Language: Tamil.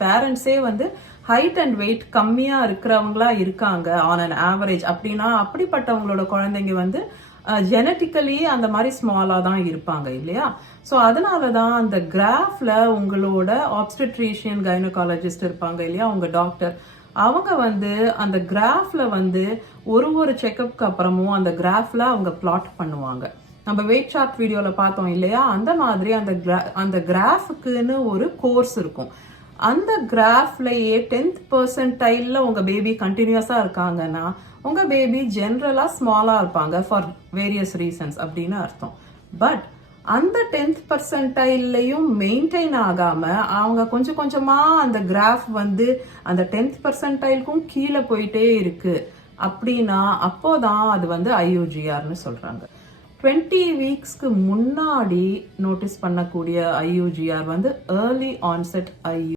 பேரண்ட்ஸே வந்து ஹைட் அண்ட் வெயிட் கம்மியா இருக்கிறவங்களா இருக்காங்க ஆன் அன் ஆவரேஜ் அப்படின்னா அப்படிப்பட்டவங்களோட குழந்தைங்க வந்து ஜெனட்டிக்கலி அந்த மாதிரி ஸ்மாலா தான் இருப்பாங்க இல்லையா? ஸோ அதனாலதான் அந்த கிராஃப்ல உங்களோட ஆப்ஸ்டட்ரீஷியன் கைனகாலஜிஸ்ட் இருப்பாங்க இல்லையா, உங்க டாக்டர், அவங்க வந்து அந்த கிராஃப்ல வந்து ஒரு செக்அப்க்கு அப்புறமும் அந்த கிராஃப்ல அவங்க பிளாட் பண்ணுவாங்க. நம்ம வெயிட் சார்ட் வீடியோல பார்த்தோம் இல்லையா, அந்த மாதிரி அந்த கிராஃபுக்குன்னு ஒரு கோர்ஸ் இருக்கும். அந்த கிராஃப்லயே 10th பெர்சன்டைல்ல உங்க பேபி கண்டினியூஸா இருக்காங்கன்னா உங்க பேபி ஜென்ரலா ஸ்மாலா இருப்பாங்க ஃபார் வேரியஸ் ரீசன்ஸ் அப்படின்னு அர்த்தம். பட் அந்த 10th பெர்சன்டைல்லையும் மெயின்டைன் ஆகாம அவங்க கொஞ்சம் கொஞ்சமா அந்த கிராஃப் வந்து அந்த 10th பெர்சன்டைலுக்கும் கீழே போயிட்டே இருக்கு அப்படின்னா அப்போதான் அது வந்து ஐயூஜிஆர்னு சொல்றாங்க. 20 வீக்ஸ்க்கு முன்னாடி நோட்டீஸ் பண்ணக்கூடிய ஐயூஜிஆர் வந்து ஏர்லி ஆன்செட் ஐயூ